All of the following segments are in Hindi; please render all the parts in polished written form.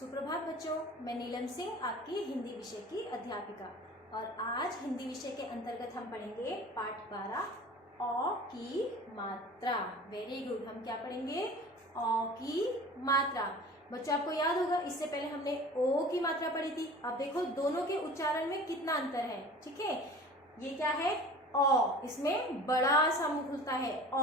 सुप्रभात बच्चों, मैं नीलम सिंह आपकी हिंदी विषय की अध्यापिका। और आज हिंदी विषय के अंतर्गत हम पढ़ेंगे पाठ 12 अ की मात्रा। Very good. हम क्या पढ़ेंगे? अ की मात्रा। बच्चों आपको याद होगा इससे पहले हमने ओ की मात्रा पढ़ी थी। अब देखो दोनों के उच्चारण में कितना अंतर है। ठीक है, ये क्या है? अ, इसमें बड़ा सा मुख खुलता है अ,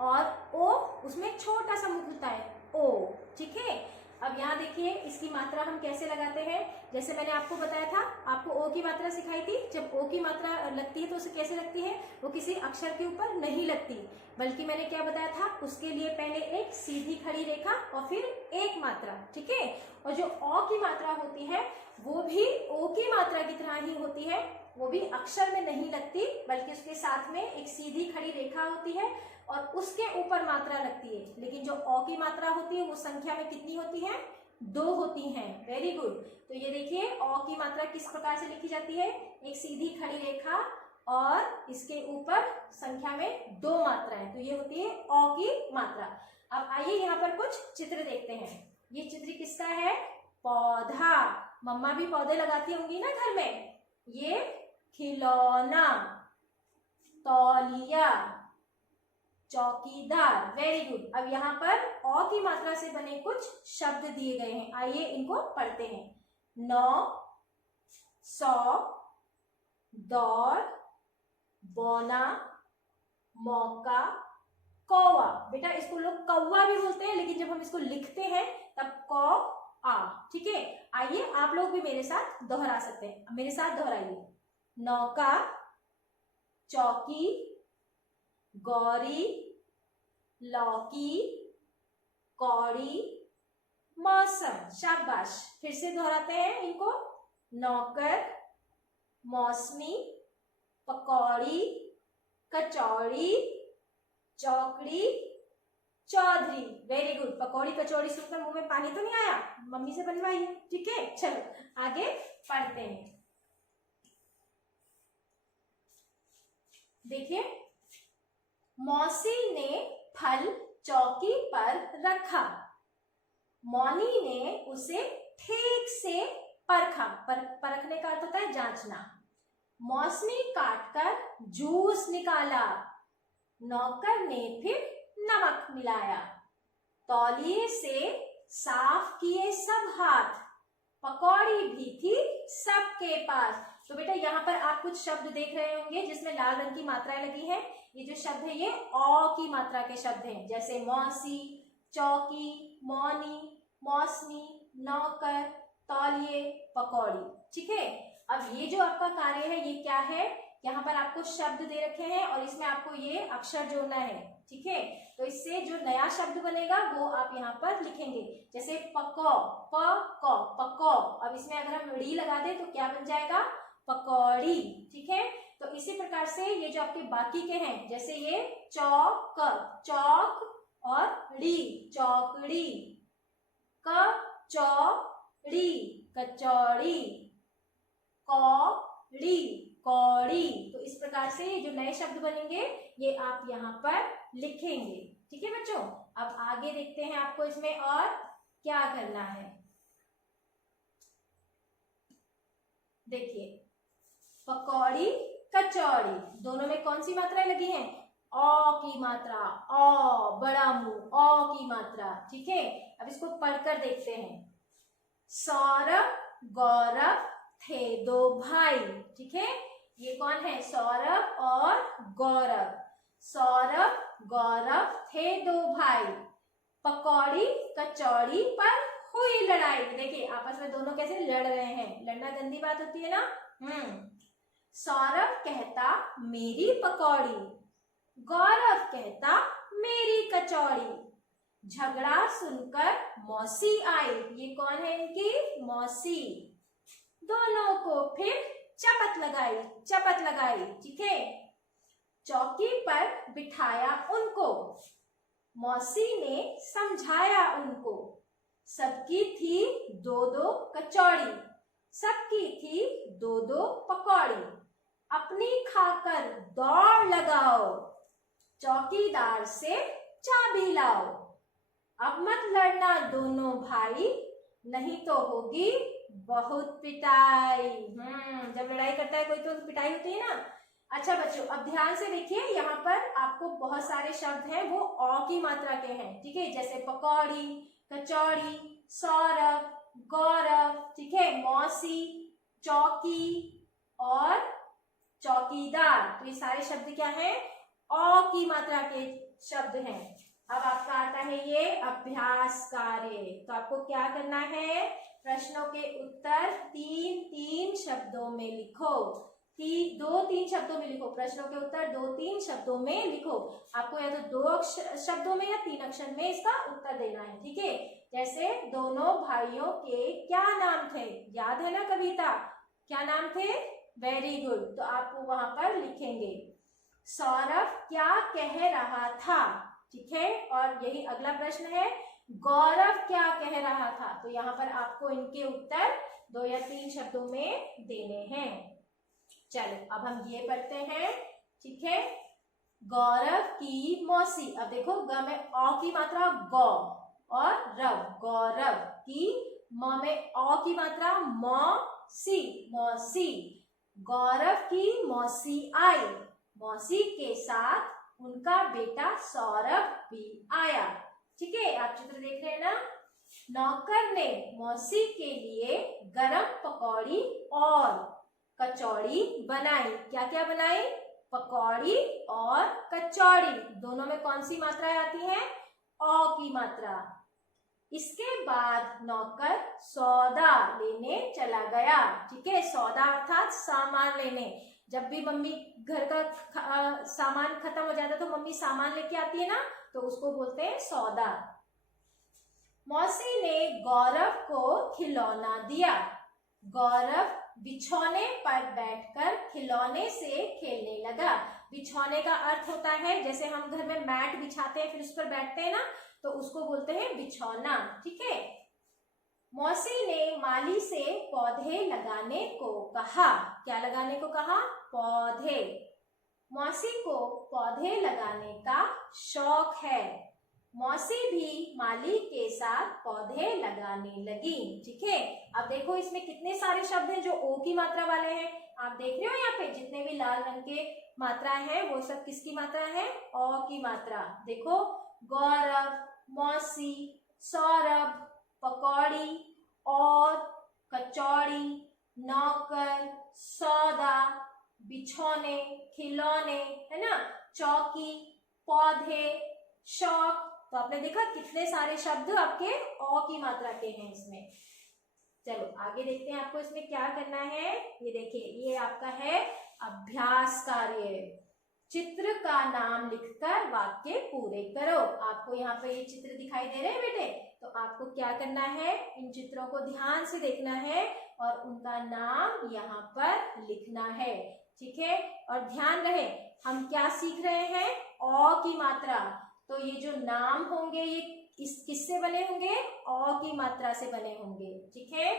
और ओ उसमें छोटा सा मुख खुलता है ओ। ठीक है, अब यहाँ देखिए इसकी मात्रा हम कैसे लगाते हैं। जैसे मैंने आपको बताया था, आपको ओ की मात्रा सिखाई थी। जब ओ की मात्रा लगती है तो उसे कैसे लगती है? वो किसी अक्षर के ऊपर नहीं लगती, बल्कि मैंने क्या बताया था, उसके लिए पहले एक सीधी खड़ी रेखा और फिर एक मात्रा। ठीक है, और जो अ की मात्रा होती है वो भी ओ की मात्रा की तरह ही होती है। वो भी अक्षर में नहीं लगती, बल्कि उसके साथ में एक सीधी खड़ी रेखा होती है और उसके ऊपर मात्रा लगती है। लेकिन जो अ की मात्रा होती है वो संख्या में कितनी होती है? 2 होती हैं। Very good. तो ये देखिए अ की मात्रा किस प्रकार से लिखी जाती है? एक सीधी खड़ी रेखा और इसके ऊपर संख्या में 2 मात्राएं, तो ये होती है अ की मात्रा। अब आइए यहाँ पर कुछ चित्र देखते हैं। ये चित्र किसका है? पौधा। मम्मा भी पौधे लगाती होंगी ना घर में। ये खिलौना, तौलिया, चौकीदार। Very good. अब यहाँ पर अ की मात्रा से बने कुछ शब्द दिए गए हैं, आइए इनको पढ़ते हैं। 9, 100, दौड़, बौना, मौका, कौवा। बेटा इसको लोग कौवा भी बोलते हैं, लेकिन जब हम इसको लिखते हैं तब कौ आ। ठीक है, आइए आप लोग भी मेरे साथ दोहरा सकते हैं। मेरे साथ दोहराइए। नौका, चौकी, गौरी, लौकी, कौड़ी, मौसम। शाबाश। फिर से दोहराते हैं इनको। नौकर, मौसमी, पकौड़ी, कचौड़ी, चौकड़ी, चौधरी। Very good. पकौड़ी कचौड़ी सुनकर मुंह में पानी तो नहीं आया? मम्मी से बनवाइए। ठीक है, चलो आगे पढ़ते हैं। देखिए, मौसी ने फल चौकी पर रखा, मौनी ने उसे ठीक से परखा। परखने का अर्थ होता है जांचना। मौसमी काटकर जूस निकाला, नौकर ने फिर नमक मिलाया, तौलिए से साफ किए सब हाथ, पकौड़ी भी थी सबके पास। तो बेटा यहाँ पर आप कुछ शब्द देख रहे होंगे जिसमें लाल रंग की मात्राएं लगी हैं। ये जो शब्द है ये अ की मात्रा के शब्द हैं, जैसे मौसी, चौकी, मौनी, मौसमी, नौकर, तौलिए, पकौड़ी। ठीक है, अब ये जो आपका कार्य है ये क्या है? यहाँ पर आपको शब्द दे रखे हैं और इसमें आपको ये अक्षर जोड़ना है। ठीक है, तो इससे जो नया शब्द बनेगा वो आप यहाँ पर लिखेंगे। जैसे पकौ, पकौ, पकौ। अब इसमें अगर हम ड़ी लगा दें तो क्या बन जाएगा? पकौड़ी। ठीक है, तो इसी प्रकार से ये जो आपके बाकी के हैं, जैसे ये चौक, चौक, और ड़ी, चौकड़ी, कचौड़ी, कचौड़ी, कौड़ी, कौड़ी। तो इस प्रकार से ये जो नए शब्द बनेंगे ये आप यहाँ पर लिखेंगे। ठीक है बच्चों, अब आगे देखते हैं आपको इसमें और क्या करना है। देखिए, पकौड़ी, कचौड़ी, दोनों में कौन सी मात्राएं लगी हैं? अ की मात्रा। अ, बड़ा मुंह, अ की मात्रा। ठीक है, अब इसको पढ़कर देखते हैं। सौरभ, गौरव थे 2 भाई। ठीक है, ये कौन है? सौरभ और गौरव। सौरभ, गौरव थे 2 भाई, पकौड़ी कचौड़ी पर हुई लड़ाई। देखिए आपस में दोनों कैसे लड़ रहे हैं। लड़ना गंदी बात होती है ना। सौरभ कहता मेरी पकौड़ी, गौरव कहता मेरी कचौड़ी। झगड़ा सुनकर मौसी आई। ये कौन है इनकी? मौसी। दोनों को फिर चपत लगाई, चपत लगाई। ठीक है, चौकी पर बिठाया उनको, मौसी ने समझाया उनको। सबकी थी 2-2 कचौड़ी, सबकी थी 2-2 पकौड़ी। अपनी खाकर दौड़ लगाओ, चौकीदार से चाबी लाओ। अब मत लड़ना दोनों भाई, नहीं तो होगी बहुत पिटाई। जब लड़ाई करता है कोई तो पिटाई होती है ना। अच्छा बच्चों, अब ध्यान से देखिए, यहाँ पर आपको बहुत सारे शब्द हैं वो अ की मात्रा के हैं, ठीक है। जैसे पकौड़ी, कचौड़ी, सौरभ, गौरव, ठीक है, मौसी, चौकी और चौकीदार। तो ये सारे शब्द क्या हैं? अ की मात्रा के शब्द हैं। अब आपका आता है ये अभ्यास कार्य। तो आपको क्या करना है? प्रश्नों के उत्तर 3-3 शब्दों में लिखो। 2-3 शब्दों में लिखो। प्रश्नों के उत्तर 2-3 शब्दों में लिखो। आपको या तो 2 शब्दों में या 3 अक्षर में इसका उत्तर देना है, ठीक है। जैसे दोनों भाइयों के क्या नाम थे? याद है ना कविता? क्या नाम थे? Very good. तो आप वहां पर लिखेंगे सौरभ क्या कह रहा था, ठीक है। और यही अगला प्रश्न है, गौरव क्या कह रहा था। तो यहाँ पर आपको इनके उत्तर 2 या 3 शब्दों में देने हैं। चलो अब हम ये पढ़ते हैं, ठीक है। गौरव की मौसी। अब देखो ग में अ की मात्रा गौ और रव, गौरव की। म में अ की मात्रा मौसी, मौसी। गौरव की मौसी आई, मौसी के साथ उनका बेटा सौरभ भी आया, ठीक है। आप चित्र देख रहे हैं ना। नौकर ने मौसी के लिए गरम पकौड़ी और कचौड़ी बनाई। क्या क्या बनाई? पकौड़ी और कचौड़ी। दोनों में कौन सी मात्राएं आती हैं? अ की मात्रा। इसके बाद नौकर सौदा लेने चला गया, ठीक है। सौदा अर्थात सामान लेने। जब भी मम्मी घर का सामान खत्म हो जाता है तो मम्मी सामान लेके आती है ना, तो उसको बोलते हैं सौदा। मौसी ने गौरव को खिलौना दिया। गौरव बिछौने पर बैठकर खिलौने से खेलने लगा। बिछौने का अर्थ होता है जैसे हम घर में मैट बिछाते हैं फिर उस पर बैठते हैं ना, तो उसको बोलते हैं बिछौना, ठीक है। मौसी ने माली से पौधे लगाने को कहा। क्या लगाने को कहा? पौधे। मौसी को पौधे लगाने का शौक है। मौसी भी माली के साथ पौधे लगाने लगी, ठीक है। अब देखो इसमें कितने सारे शब्द हैं जो ओ की मात्रा वाले हैं। आप देख रहे हो यहाँ पे जितने भी लाल रंग के मात्राएं हैं वो सब किसकी मात्रा है? ओ की मात्रा। देखो गौरव, मौसी, सौरभ, पकौड़ी और कचौड़ी, नौकर, सौदा, बिछौने, खिलौने, है ना, चौकी, पौधे, शौक। तो आपने देखा कितने सारे शब्द आपके अ की मात्रा के हैं इसमें। चलो आगे देखते हैं आपको इसमें क्या करना है। ये देखिए ये आपका है अभ्यास कार्य। चित्र का नाम लिखकर वाक्य पूरे करो। आपको यहाँ पे ये चित्र दिखाई दे रहे हैं बेटे, तो आपको क्या करना है? इन चित्रों को ध्यान से देखना है और उनका नाम यहाँ पर लिखना है, ठीक है। और ध्यान रहे हम क्या सीख रहे हैं? अ की मात्रा। तो ये जो नाम होंगे ये किससे बने होंगे? अ की मात्रा से बने होंगे, ठीक है।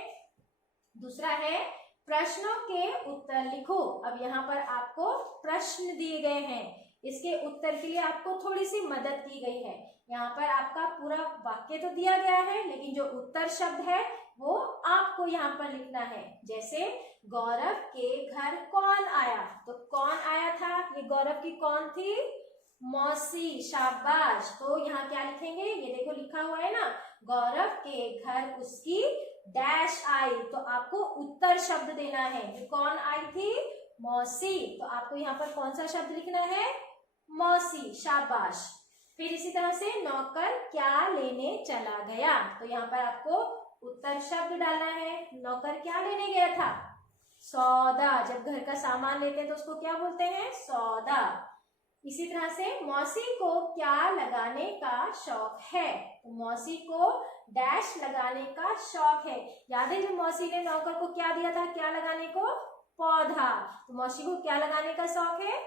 दूसरा है प्रश्नों के उत्तर लिखो। अब यहाँ पर आपको प्रश्न दिए गए हैं, इसके उत्तर के लिए आपको थोड़ी सी मदद की गई है। यहाँ पर आपका पूरा वाक्य तो दिया गया है लेकिन जो उत्तर शब्द है वो आपको यहाँ पर लिखना है। जैसे गौरव के घर कौन आया, तो कौन आया था? ये गौरव की कौन थी? मौसी, शाबाश। तो यहाँ क्या लिखेंगे? ये देखो लिखा हुआ है ना, गौरव के घर उसकी डैश आई। तो आपको उत्तर शब्द देना है। जो कौन आई थी? मौसी। तो आपको यहाँ पर कौन सा शब्द लिखना है? मौसी, शाबाश। फिर इसी तरह से नौकर क्या लेने चला गया, तो यहाँ पर आपको उत्तर शब्द डालना है। नौकर क्या लेने गया था? सौदा। जब घर का सामान लेते हैं तो उसको क्या बोलते हैं? सौदा। इसी तरह से मौसी को क्या लगाने का शौक है, तो मौसी को डैश लगाने का शौक है। याद है जब मौसी ने नौकर को क्या दिया था? क्या लगाने को? पौधा। तो मौसी को क्या लगाने का शौक है?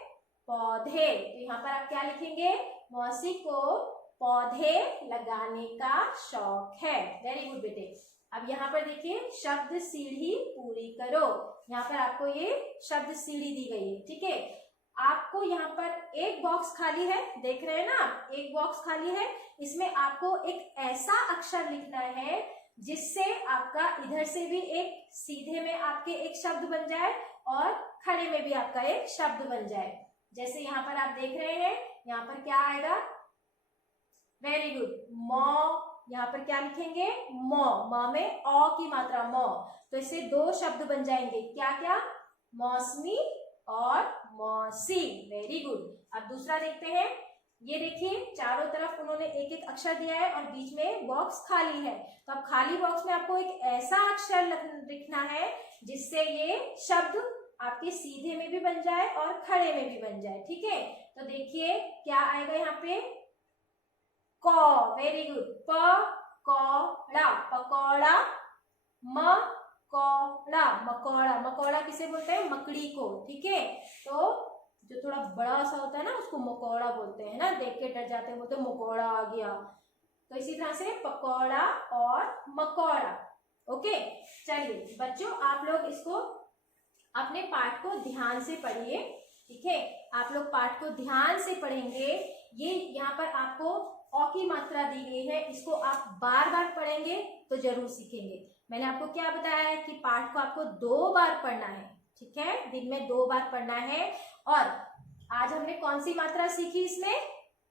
पौधे। तो यहाँ पर आप क्या लिखेंगे? मौसी को पौधे लगाने का शौक है। वेरी गुड बेटे। अब यहाँ पर देखिए शब्द सीढ़ी पूरी करो। यहाँ पर आपको ये शब्द सीढ़ी दी गई है, ठीक है। आपको यहाँ पर एक बॉक्स खाली है, देख रहे हैं ना, एक बॉक्स खाली है। इसमें आपको एक ऐसा अक्षर लिखना है जिससे आपका इधर से भी एक सीधे में आपके एक शब्द बन जाए और खड़े में भी आपका एक शब्द बन जाए। जैसे यहाँ पर आप देख रहे हैं, यहाँ पर क्या आएगा, वेरी गुड, मौ, यहाँ पर क्या लिखेंगे, मौ, म में औ की मात्रा मौ, तो इससे दो शब्द बन जाएंगे, क्या क्या, मौसमी और मौसी, वेरी गुड। अब दूसरा देखते हैं, ये देखिए चारों तरफ उन्होंने एक एक अक्षर दिया है और बीच में बॉक्स खाली है, तो अब खाली बॉक्स में आपको एक ऐसा अक्षर लिखना है जिससे ये शब्द आपके सीधे में भी बन जाए और खड़े में भी बन जाए, ठीक है। तो देखिए क्या आएगा यहाँ पे, क, वेरी गुड, पकौड़ा, पकौड़ा, मकौड़ा, मकौड़ा, मकौड़ा किसे बोलते हैं, मकड़ी को, ठीक है। तो जो थोड़ा बड़ा सा होता है ना उसको मकौड़ा बोलते हैं ना, देख के डर जाते हैं, बोलते मकौड़ा आ गया, तो इसी तरह से पकौड़ा और मकौड़ा। ओके, चलिए बच्चों आप लोग इसको अपने पाठ को ध्यान से पढ़िए, ठीक है। आप लोग पाठ को ध्यान से पढ़ेंगे, ये यहाँ पर आपको औ की मात्रा दी गई है, इसको आप बार बार पढ़ेंगे तो जरूर सीखेंगे। मैंने आपको क्या बताया है कि पाठ को आपको 2 बार पढ़ना है, ठीक है, दिन में 2 बार पढ़ना है। और आज हमने कौन सी मात्रा सीखी इसमें,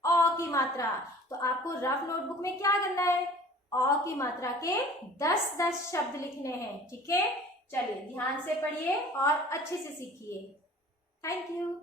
औ की मात्रा, तो आपको रफ नोटबुक में क्या करना है, औ की मात्रा के 10-10 शब्द लिखने हैं, ठीक है। चलिए ध्यान से पढ़िए और अच्छे से सीखिए। Thank you.